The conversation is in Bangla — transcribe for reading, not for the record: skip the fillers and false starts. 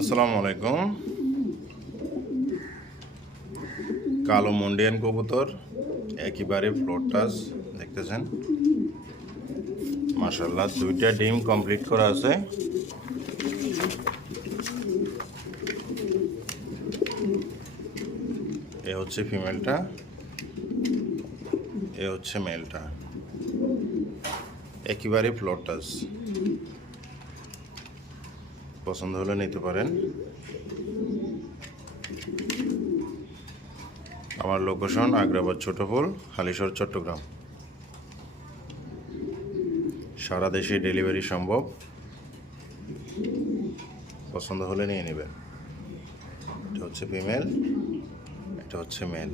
আসসালামু আলাইকুম। কালো মন্ডিয়ান কবুতর, একেবারে ফ্লোর টাচ দেখতেছেন। মাশাআল্লাহ, দুইটা ডিম কমপ্লিট করা আছে। এ হচ্ছে ফিমেলটা, এ হচ্ছে মেলটা, একেবারে ফ্লোর টাচ। পছন্দ হলে নিতে পারেন। আমার লোকেশন আগ্রাবাদ ছোটপুল, হালিশহর, চট্টগ্রাম। সারা দেশে ডেলিভারি সম্ভব। পছন্দ হলে নিয়ে নেবেন। এটা হচ্ছে ফিমেল, এটা হচ্ছে মেল।